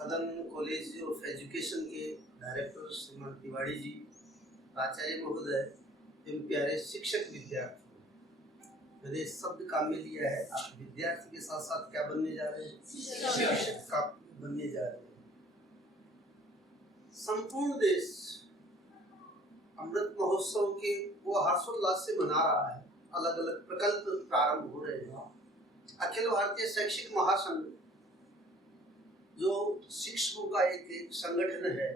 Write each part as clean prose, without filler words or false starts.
सदन college of education के director श्रीमान तिवारी जी, प्राचार्य महोदय एवं प्यारे शिक्षक विद्यार्थी, मैंने शब्द काम में लिया है। आप विद्यार्थी के साथ साथ क्या बनने जा रहे हैं? शिक्षक का बनने जा रहे हैं। संपूर्ण देश अमृत महोत्सव के वो हर्षोल्लास से मना रहा है। अलग अलग प्रकल्प प्रारंभ हो रहे हैं। अखिल भारतीय शैक्षिक महासंघ जो शिक्षकों का एक संगठन है,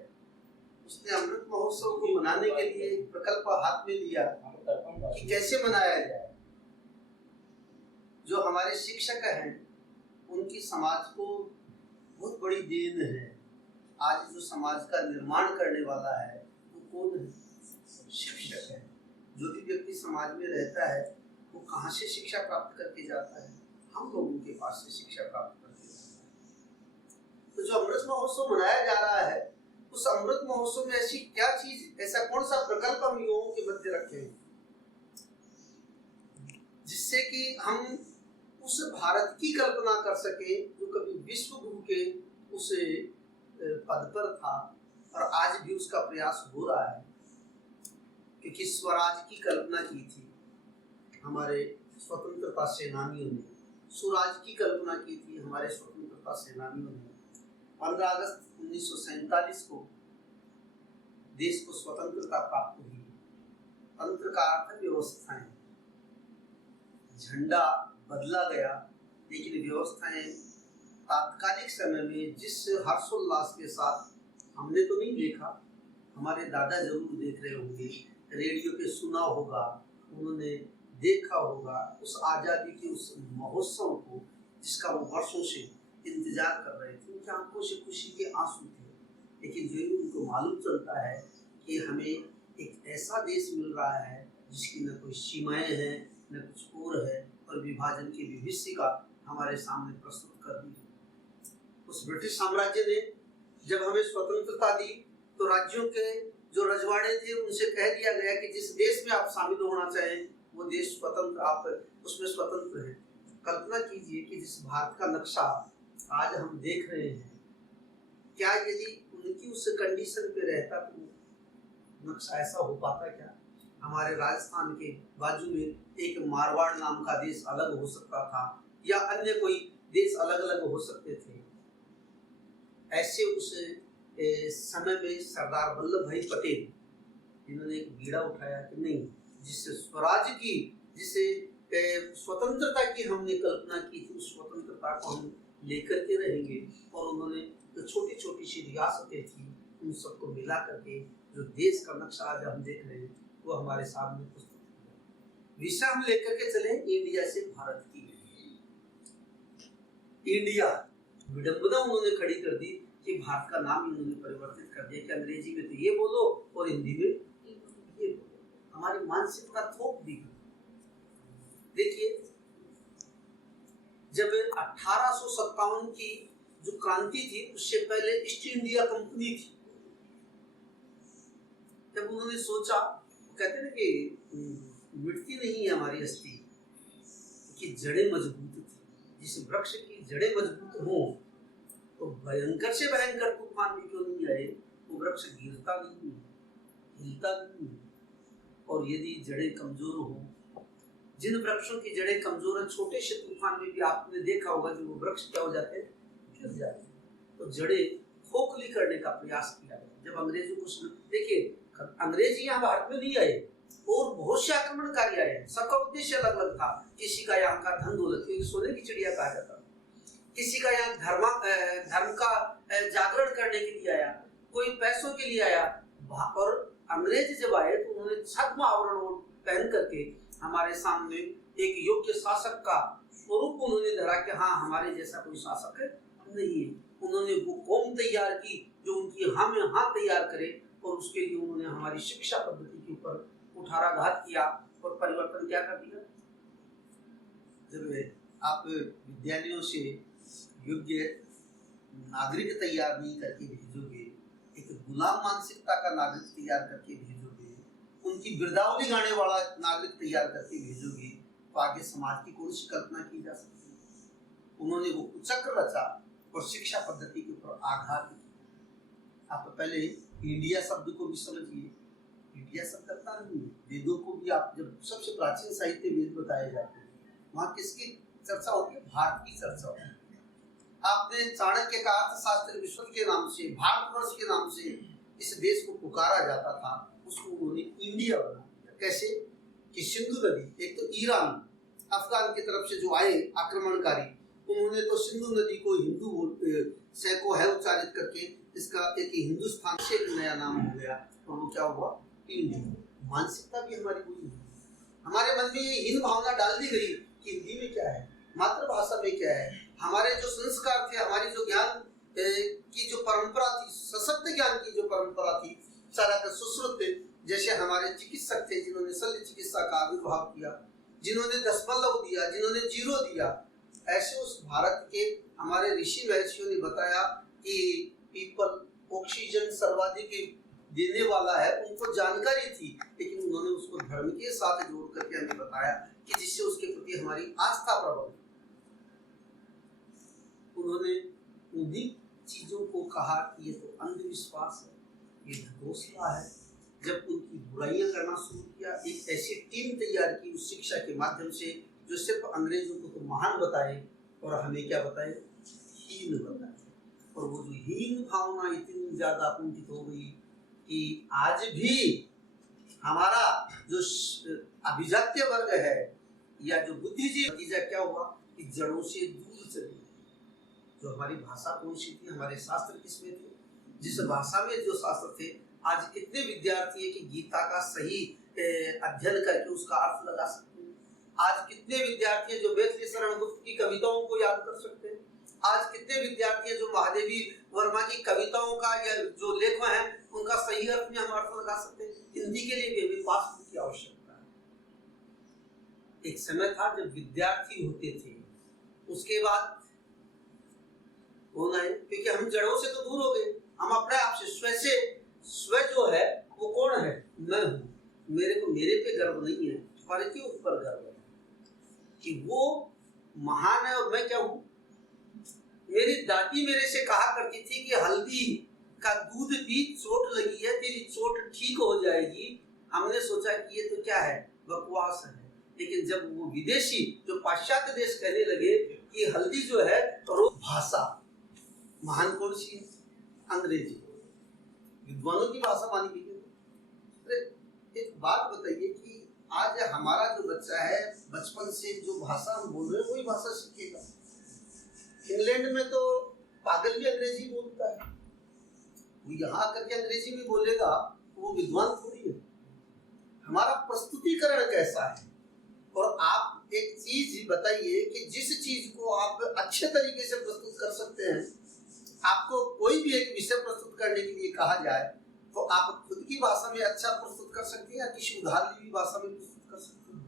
उसने अमृत महोत्सव को मनाने के लिए एक प्रकल्प हाथ में लिया कि कैसे मनाया जाए। जो हमारे शिक्षक हैं उनकी समाज को बहुत बड़ी देन है। आज जो समाज का निर्माण करने वाला है वो कौन है? शिक्षक है। जो भी व्यक्ति समाज में रहता है वो कहाँ से शिक्षा प्राप्त करके जाता है? हम लोगों के पास से शिक्षा प्राप्त करके जाता है। तो जो अमृत महोत्सव मनाया जा रहा है, उस अमृत महोत्सव में ऐसी क्या चीज, ऐसा कौन सा प्रकल्प हम युवाओं के मध्य रखें जिससे कि हम उस भारत की कल्पना कर सके जो कभी विश्व गुरु के उस पद पर था और आज भी उसका प्रयास हो रहा है। क्योंकि स्वराज की कल्पना की थी हमारे स्वतंत्रता सेनानियों ने, स्वराज की कल्पना की थी हमारे स्वतंत्रता सेनानियों ने। 15 अगस्त 1947 को देश को स्वतंत्रता प्राप्त हुई। तंत्र का अर्थ व्यवस्थाएं, झंडा बदला गया लेकिन व्यवस्थाएं तात्कालिक समय में जिस हर्षोल्लास के साथ हमने तो नहीं देखा, हमारे दादा जरूर देख रहे होंगे, रेडियो पे सुना होगा, उन्होंने देखा होगा उस आज़ादी के उस महोत्सव को जिसका वो वर्षों से इंतजार कर रहे थे। उनकी आंखों से खुशी के आंसू थे। लेकिन जो ही उनको मालूम चलता है कि हमें एक ऐसा देश मिल रहा है जिसकी न कोई सीमाएं हैं न कुछ और है, और विभाजन की विभीषिका हमारे सामने प्रस्तुत कर दी है। उस ब्रिटिश साम्राज्य ने जब हमें स्वतंत्रता दी तो राज्यों के जो रजवाड़े थे उनसे कह दिया गया कि जिस देश में आप शामिल होना चाहें वो देश स्वतंत्र, आप उसमें स्वतंत्र हैं। कल्पना कीजिए कि जिस भारत का नक्शा आज हम देख रहे हैं, क्या यदि उनकी उस कंडीशन पे रहता तो नक्शा ऐसा हो पाता क्या? हमारे राजस्थान के बाजू में एक मारवाड़ नाम का देश अलग हो सकता था या अन्य कोई देश अलग अलग हो सकते थे। ऐसे उस समय में सरदार वल्लभ भाई पटेल जिन्होंने एक बीड़ा उठाया कि नहीं, जिससे स्वराज की, जिसे स्वतंत्रता की हमने कल्पना की थी, उस स्वतंत्रता को हम लेकर के रहेंगे। और उन्होंने जो छोटी छोटी सी रियासतें थी उन सबको मिला करके जो देश का नक्शा आज हम देख रहे हैं वो हमारे सामने प्रस्तुत किया। विषय हम लेकर के चले इंडिया से भारत की। इंडिया विडंबना उन्होंने खड़ी कर दी कि भारत का नाम उन्होंने परिवर्तित कर दिया कि अंग्रेजी में तो ये बोलो और हिंदी में ये बोलो। हमारी मानसिकता थोप दी गई। देखिए, जब 1857 की जो क्रांति थी उससे पहले ईस्ट इंडिया कंपनी थी। जब उन्होंने सोचा, कहते हैं कि मिटती नहीं है हमारी अस्थि कि जड़ें मजबूत थी। जिस वृक्ष की जड़ें मजबूत हो तो भयंकर से भयंकर तूफान भी क्यों नहीं आए, वो वृक्ष गिरता नहीं, हिलता नहीं। और यदि जड़ें कमजोर हो, जिन वृक्षों की जड़ें कमजोर है, छोटे से तूफान में भी आपने देखा होगा कि वो वृक्ष क्या हो जाते हैं, गिर जाते हैं। तो जड़ें खोखली करने का प्रयास किया गया। जब अंग्रेजों को देखिए, अंग्रेज यहाँ भारत में नहीं आए और बहुत से आक्रमणकारी आए, सबका उद्देश्य अलग अलग था। किसी का यहाँ का धन दौलत, क्योंकि सोने की चिड़िया कहा जाता, किसी का यहाँ धर्म का जागरण करने के लिए आया, कोई पैसों के लिए आया। और अंग्रेज जब आए तो उन्होंने छद्म आवरण पहन करके हमारे सामने एक योग्य शासक का स्वरूप उन्होंने धरा कि हाँ, हमारे जैसा कोई शासक नहीं है। उन्होंने वो कौम तैयार की जो उनकी हाँ में हाँ तैयार करे, और उसके लिए उन्होंने हमारी शिक्षा पद्धति के ऊपर कुठाराघात किया और परिवर्तन क्या कर दिया। जब आप विद्यालयों से योग्य नागरिक तैयार नहीं करके भेजोगे, एक गुलाम मानसिकता का नागरिक तैयार करके भेजोगे, उनकी बिरदावली गाने वाला नागरिक तैयार करके भेजोगे, तो आगे समाज की कौन सी कल्पना की जा सकती है। उन्होंने वो कुचक्र रचा और शिक्षा पद्धति के ऊपर आघात किया। आप पहले इंडिया शब्द को भी समझिए। इंडिया शब्द का नहीं है। वेदों को भी आप जब सबसे प्राचीन साहित्य वेद बताए जाते हैं, वहाँ किसकी चर्चा होती है? भारत की चर्चा होती है। आपने चाणक्य का अर्थशास्त्र विश्व के नाम से, भारतवर्ष के नाम से इस देश को पुकारा जाता था, उसको उन्होंने इंडिया बना दिया। कैसे कि सिंधु नदी, एक तो ईरान अफगान की तरफ से जो आए आक्रमणकारी, उन्होंने तो सिंधु नदी को हिंदू से को है उच्चारित करके इसका एक हिंदुस्तान से एक नया नाम हो गया, और वो क्या हुआ? इंडिया। मानसिकता भी हमारी वही है। हमारे मन में ये हीन भावना डाल दी गई कि हिंदी में क्या है, मातृभाषा में क्या है। हमारे जो संस्कार थे, हमारी जो ज्ञान की जो परंपरा थी, सशक्त ज्ञान की जो परंपरा थी, सारा का सुश्रुत थे। जैसे हमारे चिकित्सक थे जिन्होंने शल्य चिकित्सा का आविर्भाव किया, जिन्होंने दशमलव दिया, जिन्होंने जीरो दिया, ऐसे उस भारत के हमारे ऋषि महर्षियों ने बताया कि पीपल ऑक्सीजन सर्वाधिक देने वाला है। उनको जानकारी थी, लेकिन उन्होंने उसको धर्म के साथ जोड़ करके हमें बताया कि जिससे उसके प्रति हमारी आस्था प्रबल। उन्होंने उन्हीं चीजों को कहा कि ये तो अंधविश्वास है, ये ढकोसला है। जब उनकी बुराइयां करना शुरू किया, एक ऐसी टीम तैयार की उस शिक्षा के माध्यम से जो सिर्फ अंग्रेजों को तो महान बताए और हमें क्या बताए? हीन बताए। और वो जो हीन भावना इतनी ज्यादा कुंठित हो गई कि आज भी हमारा जो अभिजात्य वर्ग है या जो बुद्धिजीवी नतीजा क्या हुआ कि जड़ों से दूर चले। जो हमारी भाषा कौन सी थी, हमारे शास्त्र किसमें थे? जिस भाषा में जो शास्त्र थे, आज कितने विद्यार्थी है कि गीता का सही अध्ययन करके उसका अर्थ लगा सकते हैं। आज कितने विद्यार्थी है जो मैथिली शरण गुप्त की कविताओं को याद कर सकते हैं। आज कितने विद्यार्थी है जो महादेवी वर्मा की कविताओं का या जो लेखक हैं उनका सही अर्थ में हम अर्थ लगा सकते हैं। हिंदी के लिए भी हमें पासबुक की आवश्यकता है। एक समय था जब विद्यार्थी होते थे, उसके बाद होना है, क्योंकि हम जड़ों से तो दूर हो गए। हम अपने आप से स्व जो है वो कौन है? मैं हूँ। मेरे को मेरे पे गर्व नहीं है, पर के ऊपर गर्व है कि वो महान है और मैं क्या हूँ। मेरी दादी मेरे से कहा करती थी कि हल्दी का दूध पी, चोट लगी है, तेरी चोट ठीक हो जाएगी। हमने सोचा कि ये तो क्या है, बकवास है। लेकिन जब वो विदेशी जो पाश्चात्य देश कहने लगे कि हल्दी जो है तो भाषा महान कौन सी है? अंग्रेजी। विद्वानों की भाषा मानी गई। एक बात बताइए कि आज हमारा जो बच्चा है बचपन से जो भाषा हम बोल रहे हैं वही भाषा सीखेगा। इंग्लैंड में तो पागल भी अंग्रेजी बोलता है, वो यहाँ आकर के अंग्रेजी में बोलेगा, वो विद्वान थोड़ी है। हमारा प्रस्तुतिकरण कैसा है? और आप एक चीज बताइए कि जिस चीज को आप अच्छे तरीके से प्रस्तुत कर सकते हैं, आपको कोई भी एक विषय प्रस्तुत करने के लिए कहा जाए तो आप खुद की भाषा में अच्छा प्रस्तुत कर सकते हैं या किसी उधार ली हुई भाषा में प्रस्तुत कर सकते हैं?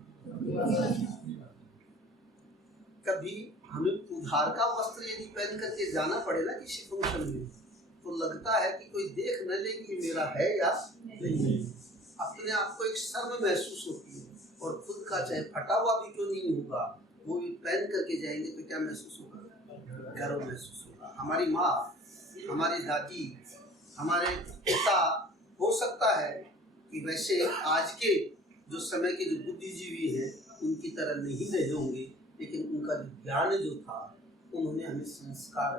कभी हमें उधार का वस्त्र यदि पहन करके जाना पड़े ना किसी फंक्शन में, तो लगता है कि कोई देख न ले कि मेरा है या नहीं है। अपने आप को एक शर्म महसूस होती है, और खुद का चाहे फटा हुआ भी क्यों नहीं होगा, वो भी पहन करके जाएंगे तो क्या महसूस होगा? गर्व महसूस होगा। हमारी माँ, हमारी दादी, हमारे पिता, हो सकता है कि वैसे आज के जो समय के जो बुद्धिजीवी हैं उनकी तरह नहीं रहे होंगे, लेकिन उनका जो ज्ञान जो था, उन्होंने हमें संस्कार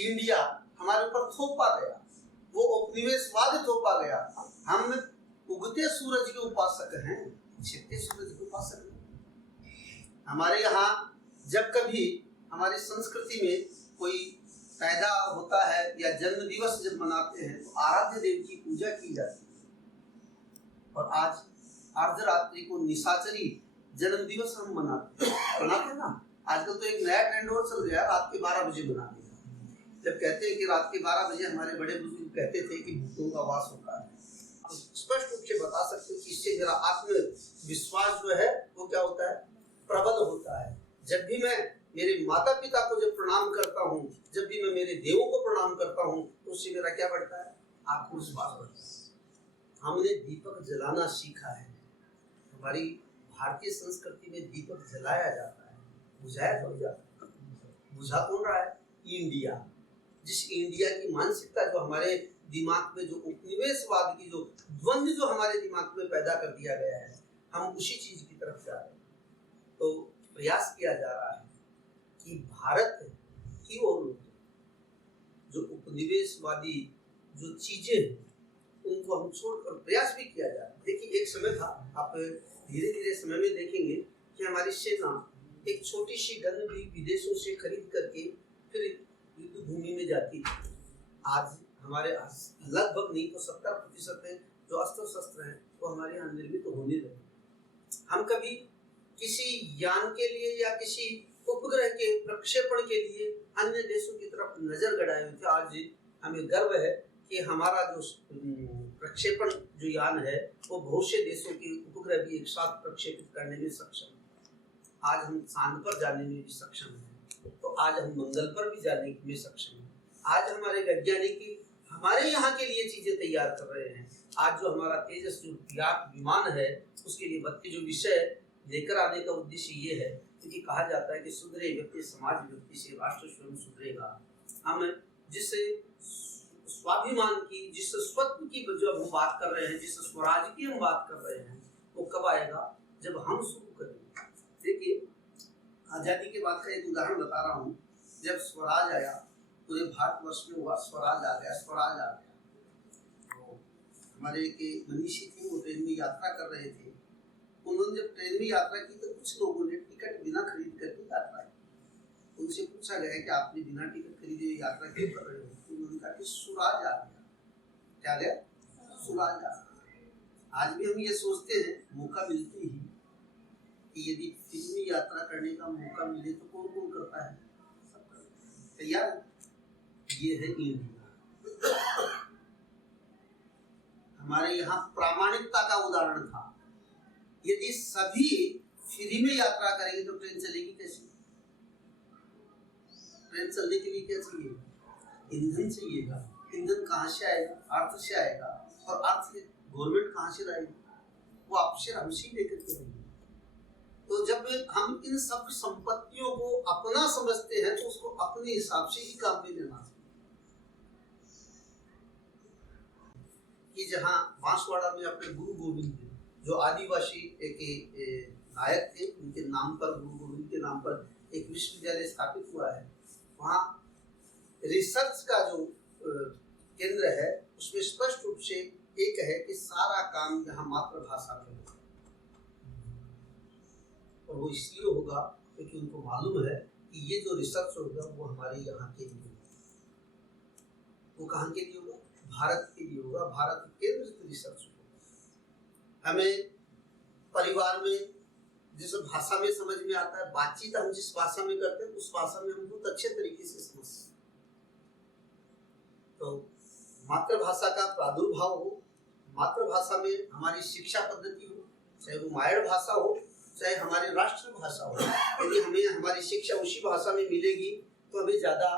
इंडिया हमारे ऊपर थोपा गया, वो उपनिवेशवाद थोपा गया। हम उगते सूरज के उपासक हैं, छिपते सूरज के उपासक हैं। हमारे यहाँ जब कभी हमारी संस्कृति में कोई पैदा होता है या जन्म दिवस जब मनाते हैं तो आराध्य देव की पूजा की जाती है। और आज अर्धरात्रि को निशाचरी जन्म दिवस हम मनाते हैं ना। आजकल तो एक नया ट्रेंड और चल गया, रात के 12 बजे मनाने का। जब कहते हैं कि रात के 12 बजे, हमारे बड़े बुजुर्ग कहते थे कि भूतों का वास होता है। तो स्पष्ट रूप से बता सकते हो कि इससे मेरा आत्मविश्वास जो है वो क्या होता है? प्रबल होता है। जब भी मैं मेरे माता पिता को जब प्रणाम करता हूँ, जब भी मैं मेरे देवों को प्रणाम करता हूँ, तो उससे मेरा क्या बढ़ता है? आत्मविश्वास बढ़ता है। हमने दीपक जलाना सीखा है। हमारी भारतीय संस्कृति में दीपक जलाया जाता है, बुझाया कौन जाता है? बुझा कौन रहा है? इंडिया, जिस इंडिया की मानसिकता जो हमारे दिमाग में, जो उपनिवेशवाद की जो द्वंद्व जो हमारे दिमाग में पैदा कर दिया गया है, हम उसी चीज की तरफ जा रहे हैं। तो प्रयास किया जा रहा है कि भारत की ओर जो उपनिवेशवादी जो चीजें हैं उनको हम छोड़कर प्रयास भी किया जा रहा है। देखिए, एक समय था, आप धीरे धीरे समय में देखेंगे कि हमारी सेना एक छोटी सी गन भी विदेशों से खरीद करके फिर युद्ध भूमि में जाती थी। आज हमारे लगभग नहीं तो 70% जो अस्त्र शस्त्र हैं वो हमारे यहाँ निर्मित होने लगे। हम कभी किसी यान के लिए या किसी उपग्रह के प्रक्षेपण के लिए अन्य देशों की तरफ नजर गड़ाए हुए थे। आज हमें गर्व है कि हमारा जो प्रक्षेपण जो यान है वो बहुत से देशों के उपग्रह भी एक साथ प्रक्षेपित करने में सक्षम है। आज हम चांद पर जाने में भी सक्षम हैं, तो आज हम मंगल पर भी जाने में सक्षम हैं। आज हमारे वैज्ञानिक हमारे यहाँ के लिए चीजें तैयार कर रहे हैं। आज जो हमारा तेजस जो विमान है उसके लिए 32 जो विषय लेकर आने का उद्देश्य ये है, क्योंकि कहा जाता है कि सुधरे व्यक्ति समाज व्यक्ति से राष्ट्र स्वयं सुधरेगा। हम जिस स्वाभिमान की, जिस स्वत्व की जो हम बात कर रहे हैं, जिस स्वराज की हम बात कर रहे हैं, वो कब आएगा? जब हम शुरू करेंगे। देखिए, आजादी के बाद का एक उदाहरण बता रहा हूँ। जब स्वराज आया, पूरे भारतवर्ष में हुआ, स्वराज आ गया, स्वराज आ गया। तो हमारे के मनीषी थे, वो ट्रेन में यात्रा कर रहे थे। उन्होंने जब ट्रेन में यात्रा की तो कुछ लोगों ने टिकट बिना खरीद करके यात्रा की। उनसे पूछा गया कि आपने बिना टिकट खरीदे यात्रा क्यों कर रहे हो? तो उन्होंने कहा कि स्वराज आ गया। क्या गया? स्वराज आ गया। आज भी हम ये सोचते हैं, मौका मिलते ही कि यदि फिल्मी यात्रा करने का मौका मिले तो कौन कौन करता है? सब करता है। तैयार? ये है इंडिया। हमारे यहाँ प्रामाणिकता का उदाहरण था। यदि सभी फ्री में यात्रा करेंगे तो ट्रेन चलेगी कैसे? ट्रेन चलने के लिए क्या चाहिए? ईंधन चाहिएगा। ईंधन कहाँ से आएगा? अर्थ से आएगा। और अर्थ गवर्नमेंट कहाँ से लाएगी? वो आपसे हमसे लेकर के रहेगी। तो जब हम इन सब संपत्तियों को अपना समझते हैं तो उसको अपने हिसाब से ही काम में लेना चाहिए। कि जहाँ बांसवाड़ा में अपने गुरु गोविंद जो आदिवासी एक नायक थे, उनके नाम पर, गुरु गोविंद के नाम पर एक विश्वविद्यालय स्थापित हुआ है। वहाँ रिसर्च का जो केंद्र है उसमें स्पष्ट रूप से एक है कि सारा काम यहाँ मातृभाषा में होगा। और वो इसलिए होगा क्योंकि उनको मालूम है कि ये जो रिसर्च होगा वो हमारे यहाँ के लिए होगा। वो कहाँ के लिए होगा? भारत के लिए होगा। भारत केंद्रित रिसर्च होगा। हमें परिवार में जिस भाषा में समझ में आता है, बातचीत हम जिस भाषा में करते हैं उस भाषा में हम बहुत अच्छे तरीके से समझ सकते हैं। तो मातृभाषा का प्रादुर्भाव हो, मातृभाषा में हमारी शिक्षा पद्धति हो, चाहे वो मायड़ भाषा हो चाहे हमारी राष्ट्र भाषा हो, यदि हमें हमारी शिक्षा उसी भाषा में मिलेगी तो हमें ज्यादा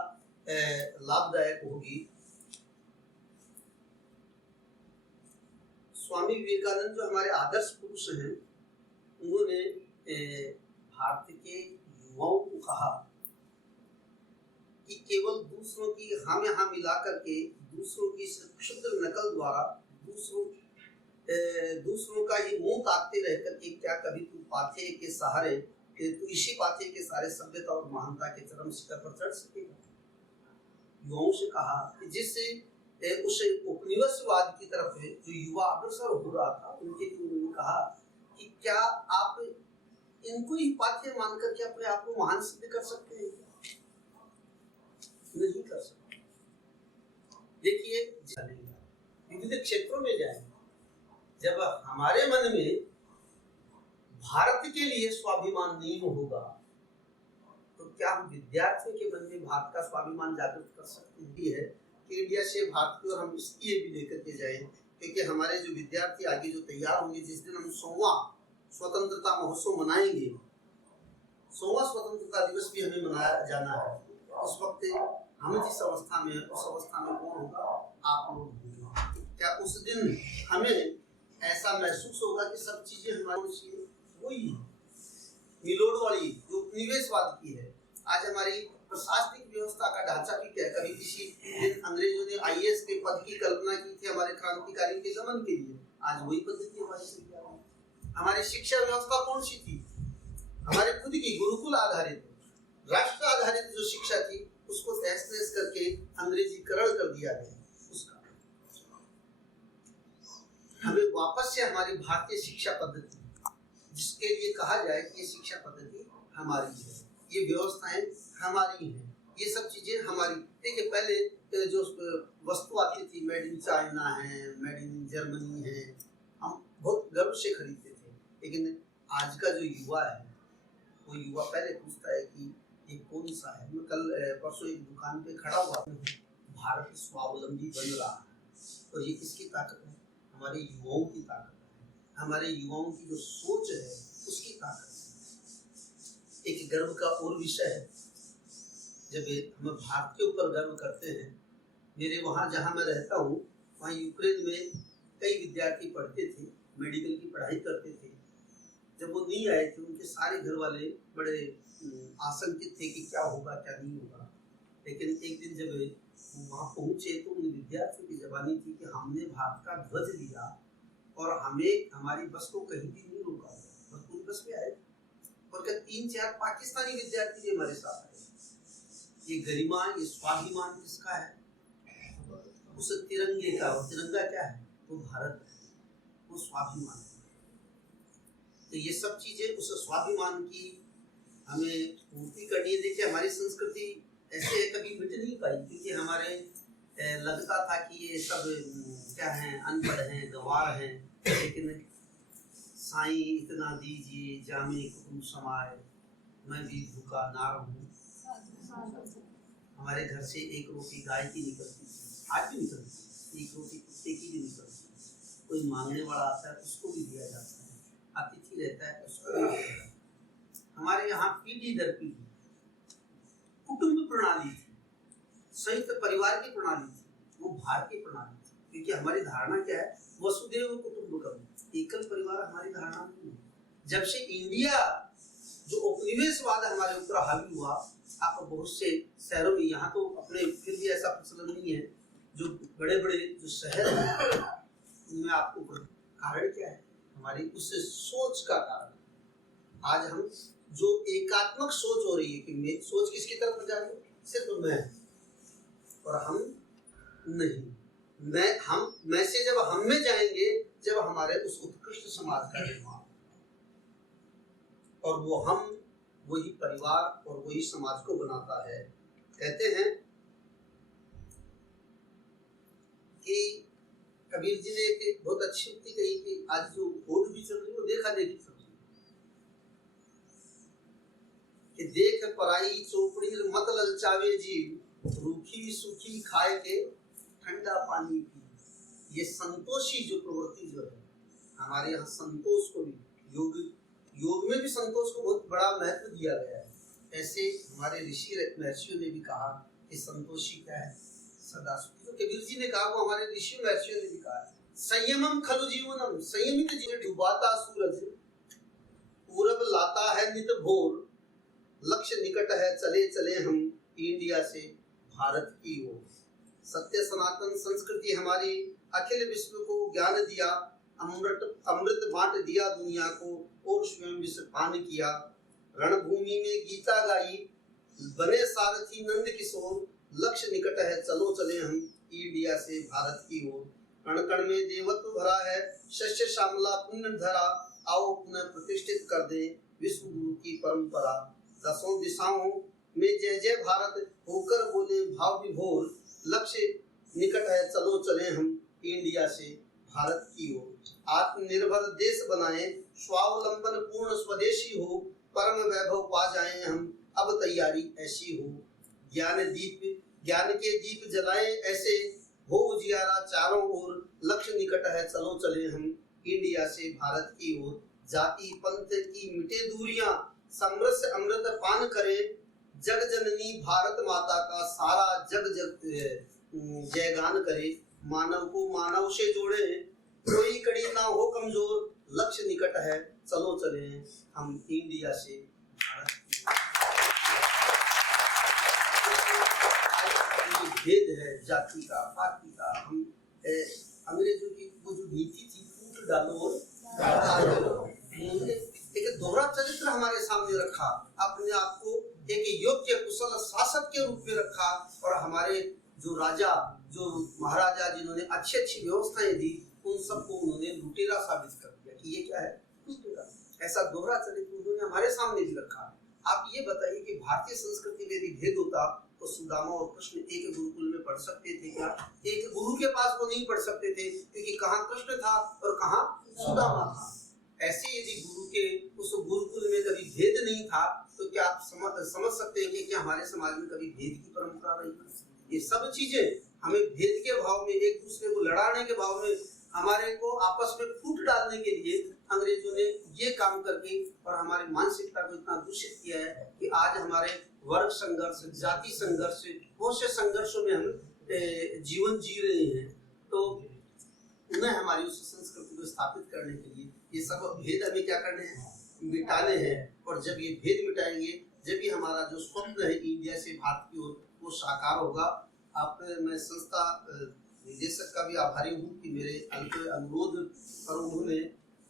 लाभदायक होगी। स्वामी विवेकानंद जो हमारे आदर्श पुरुष हैं, उन्होंने भारत के युवाओं को कहा कि केवल दूसरों की हम यहाँ मिला करके दूसरों की क्षुद्र नकल द्वारा दूसरों का ये मुंह ताकते रह करके क्या कभी तू पाथेय के सहारे, तू इसी पाथेय के सहारे सभ्यता और महानता के चरम शिखर पर चढ़ सकेगा? युवाओं से कहा कि जिससे उस उपनिवेशवाद की तरफ जो युवा अग्रसर हो रहा था, उनके लिए उन्होंने कहा कि क्या आप इनको ही पाथेय मान करके अपने आप को महान सिद्ध कर सकते हैं? नहीं कर सकते। देखिए, विविध क्षेत्रों में जाएंगे, जब हमारे मन में भारत के लिए स्वाभिमान नहीं होगा तो क्या हम विद्यार्थियों के मन में भारत का स्वाभिमान जागृत कर सकते हैं? है कि इंडिया से भारत की ओर हम इसलिए भी लेकर के जाए क्योंकि हमारे जो विद्यार्थी आगे जो तैयार होंगे, जिस दिन हम 100वां स्वतंत्रता महोत्सव मनाएंगे, 100वां स्वतंत्रता दिवस भी हमें मनाया जाना है। उस वक्त हम जिस अवस्था में, उस अवस्था में कौन होगा? आप लोग होंगे। क्या उस दिन हमें ऐसा महसूस होगा कि सब चीजें हमारी वही मिलोड़ वाली जो उपनिवेशवाद की है? आज हमारी प्रशासनिक व्यवस्था का ढांचा भी क्या है। कभी किसी दिन अंग्रेजों ने आईएएस के पद की कल्पना की थी हमारे क्रांतिकारी के दमन के लिए, आज वही पद्धति हमारी चली आ रही है। हमारी शिक्षा व्यवस्था कौन सी थी? हमारे खुद की गुरुकुल आधारित, राष्ट्र आधारित जो शिक्षा थी उसको तहस नहस करके अंग्रेजीकरण कर दिया गया। उसका हमें वापस से हमारी भारतीय शिक्षा पद्धति, जिसके लिए कहा जाए कि ये शिक्षा पद्धति हमारी है, ये व्यवस्थाएं हमारी हैं, ये सब चीजें हमारी। देखिए पहले जो वस्तु आती थी मेड इन चाइना है, मेड इन जर्मनी है, हम बहुत गर्व से खरीदते थे। लेकिन आज का जो युवा है वो युवा पहले पूछता है कि ये कौन सा है। मैं कल परसों एक दुकान पे खड़ा हुआ, भारत स्वावलंबी बन रहा है, और ये किसकी ताकत है? हमारे युवाओं की ताकत है, हमारे युवाओं की जो सोच है उसकी ताकत है। एक गर्व का और विषय है, जब हम भारत के ऊपर गर्व करते हैं। मेरे वहाँ जहाँ मैं रहता हूँ वहाँ यूक्रेन में कई विद्यार्थी पढ़ते थे, मेडिकल की पढ़ाई करते थे। जब वो नहीं आए थे उनके सारे घर वाले बड़े आशंकित थे कि क्या होगा क्या नहीं होगा। लेकिन एक दिन जब वहाँ पहुँचे तो उन विद्यार्थियों की जबानी थी कि हमने भारत का ध्वज लिया और हमें हमारी बस को कहीं भी नहीं रोका, बस पूरी बस में आए। और क्या 3-4 पाकिस्तानी विद्यार्थी भी हमारे साथ आए। ये गरिमा, ये स्वाभिमान किसका है? उस तिरंगे का। और तिरंगा क्या है? वो भारत है, वो स्वाभिमान है। तो ये सब चीजें उस स्वाभिमान की हमें पूर्ति करनी है। देखिए हमारी संस्कृति ऐसे है कभी मिट नहीं पाई, क्योंकि हमारे लगता था कि ये सब क्या है, अनपढ़ हैं, गंवार हैं। लेकिन साईं इतना दीजिए जामे कुटुम समाए, मैं भी भूखा ना रहूं। हमारे घर से एक रोटी गाय की निकलती थी, आज भी निकलती, एक रोटी कुत्ते की भी निकलती। कोई मांगने वाला आता है उसको भी दिया जाता है, अतिथि रहता है उसको भी दिया जाता है। हमारे यहाँ पीढ़ी दर पीढ़ी कुटुंब प्रणाली थी, संयुक्त परिवार की प्रणाली थी, वो भारतीय प्रणाली थी। क्योंकि हमारी धारणा क्या है? वसुधैव कुटुंबकम, एकल परिवार हमारी धारणा नहीं है। जब से इंडिया जो उपनिवेशवाद हमारे ऊपर हावी हुआ, आप बहुत से शहरों में, यहाँ तो अपने फिर भी ऐसा प्रचलन नहीं है, जो बड़े बड़े जो शहर हैं उनमें आपको कारण क्या है? हमारी उस सोच का कारण। आज हम जो एकात्मक सोच हो रही है कि मैं सोच किसकी तरफ जा रही है? सिर्फ मैं और हम नहीं। मैं से जब हम में जाएंगे, जब हमारे उस उत्कृष्ट समाज का निर्माण, और वो हम वही परिवार और वही समाज को बनाता है। कहते हैं कि कबीर जी ने एक बहुत अच्छी उक्ति कही कि आज जो वोट भी चल रही है वो देखा देखी चल रही है कि देख पराई चोपड़ी मत ललचावे जीव, रूखी सूखी खाए के ठंडा पानी पी। ये संतोषी जो प्रवृत्ति जो है हमारे यहाँ, संतोष को भी योग में भी संतोष को बहुत बड़ा महत्व दिया गया है। ऐसे हमारे ऋषि महर्षियों ने भी कहा कि संतोषी क्या है? सदा सुखी। तो कबीर जी ने कहा, वो हमारे ऋषि महर्षियों ने भी कहा, संयमम खलु जीवनम, संयमित जीवन डुबाता सूरज, पूरब लाता है नित भोर, लक्ष्य निकट है चले चले हम इंडिया से भारत की ओर। सत्य सनातन संस्कृति हमारी अखिल विश्व को ज्ञान दिया, अमृत बांट दिया दुनिया को और स्वयं विष पान किया। रणभूमि में गीता गाई, बने सारथी नंद किशोर, लक्ष्य निकट है चलो चले हम इंडिया से भारत की ओर। कण कण में देवत्व भरा है, शस्य श्यामला पुण्य धरा, आओ पुनः प्रतिष्ठित कर दे विश्व गुरु की परंपरा। दसों दिशाओं में जय जय भारत, होकर बोले भाव विभोर, लक्ष्य निकट है चलो चले हम इंडिया से भारत की ओर। आत्मनिर्भर देश बनाए, स्वावलंबन पूर्ण स्वदेशी हो, परम वैभव पा जाए हम, अब तैयारी ऐसी हो। ज्ञान के दीप जलाए ऐसे, हो उजियारा चारों ओर, लक्ष्य निकट है चलो चले हम इंडिया से भारत की ओर। जाति पंथ की मिटे दूरियां, समरस अमृत पान करे, जग जननी भारत माता का सारा जग जयगान करे। मानव को मानव से जोड़े, कोई कड़ी ना हो कमजोर, लक्ष्य निकट है चलो चले हम इंडिया से भारत की। भेद है जाति का पाति का, हम अंग्रेजों की वो जो नीति थी फूट डालो और एक दोहरा चरित्र हमारे सामने रखा, अपने आप को एक योग्य कुशल शासक के रूप में रखा, और हमारे जो राजा जो महाराजा जिन्होंने अच्छी अच्छी व्यवस्थाएं दी उन सबको उन्होंने लुटेरा साबित कर दिया कि ये क्या है, लुटेरा। ऐसा दोहरा चरित्र उन्होंने हमारे सामने भी रखा। आप ये बताइए कि भारतीय संस्कृति में यदि भेद होता तो सुदामा और कृष्ण एक गुरुकुल में पढ़ सकते थे क्या? एक गुरु के पास वो नहीं पढ़ सकते थे, क्योंकि कहाँ कृष्ण था और कहाँ सुदामा था। ऐसे यदि गुरु के उस गुरुकुल में कभी भेद नहीं था तो क्या आप समझ सकते हैं कि हमारे समाज में कभी भेद की परंपरा रही? ये सब चीजें हमें भेद के भाव में, एक दूसरे को लड़ाने के भाव में, हमारे को आपस में फूट डालने के लिए अंग्रेजों ने ये काम करके और हमारी मानसिकता को इतना दूषित किया है कि आज हमारे वर्ग संघर्ष, जाति संघर्ष, बहुत से संघर्षों में हम जीवन जी रहे हैं। तो उन्हें हमारी उस संस्कृति को स्थापित करने के लिए ये सब भेद हमें क्या करने हैं, मिटाने हैं। और जब ये भेद मिटाएंगे, जब भी हमारा जो स्वप्न है इंडिया से भारत की ओर वो साकार होगा। आप मैं संस्था निदेशक का भी आभारी हूँ कि मेरे अनुरोध पर उन्होंने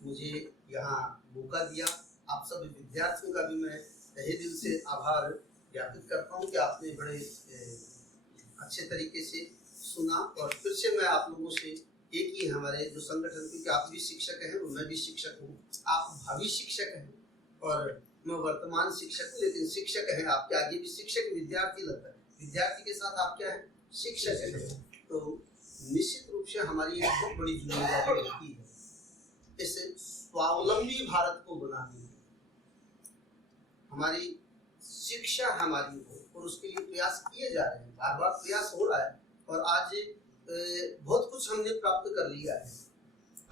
मुझे यहाँ मौका दिया। आप सब विद्यार्थियों का भी मैं तहे दिल से आभार ज्ञापित करता हूँ कि आपने बड़े अच्छे तरीके से सुना। और फिर से मैं आप लोगों से एक ही हमारे जो संगठन, क्योंकि आप भी शिक्षक हैं और मैं भी शिक्षक हूँ, आप भावी शिक्षक हैं और मैं वर्तमान शिक्षक हूँ, लेकिन शिक्षक हैं आपके आगे भी शिक्षक विद्यार्थी लगता है, विद्यार्थी के साथ आप क्या है, शिक्षक है। तो निश्चित रूप से हमारी एक बहुत बड़ी जिम्मेदारी रहती है इस स्वावलंबी भारत को बनाने की। हमारी शिक्षा हमारी हो और उसके लिए प्रयास किए जा रहे हैं, बार बार प्रयास हो रहा है और आज बहुत कुछ हमने प्राप्त कर लिया है।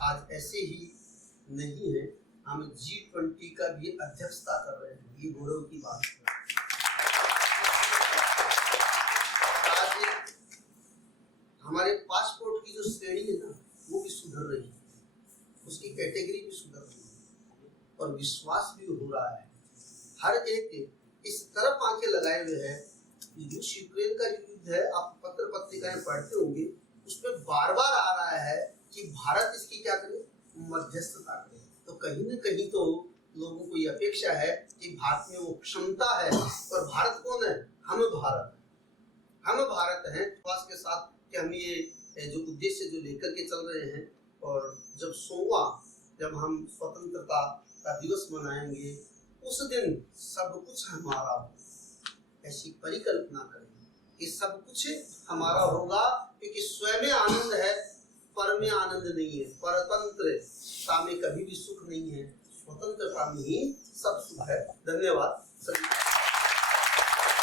आज ऐसे ही नहीं है, हम G20 का भी अध्यक्षता कर रहे हैं, ये गौरव की बात है। आज हमारे पासपोर्ट की जो श्रेणी है ना वो भी सुधर रही है, उसकी कैटेगरी भी सुधर रही है और विश्वास भी हो रहा है। हर एक इस तरफ आंखें लगाए हुए है। रूस यूक्रेन का युद्ध है, आप पत्र पत्रिकाएं पढ़ते होंगे, उसमें बार बार आ रहा है कि भारत इसकी क्या करे, मध्यस्थता करे। तो कहीं न कहीं तो लोगों को ये अपेक्षा है कि भारत में वो क्षमता है। और भारत कौन है, हम भारत हैं। विश्वास के साथ कि हम ये जो उद्देश्य जो लेकर के चल रहे हैं, और जब हम स्वतंत्रता का दिवस मनाएंगे उस दिन सब कुछ हमारा हो, ऐसी परिकल्पना करें कि सब कुछ हमारा होगा, क्योंकि स्वयं आनंद है, पर में आनंद नहीं है। परतंत्रता में कभी भी सुख नहीं है, स्वतंत्रता में ही सब सुख है। धन्यवाद।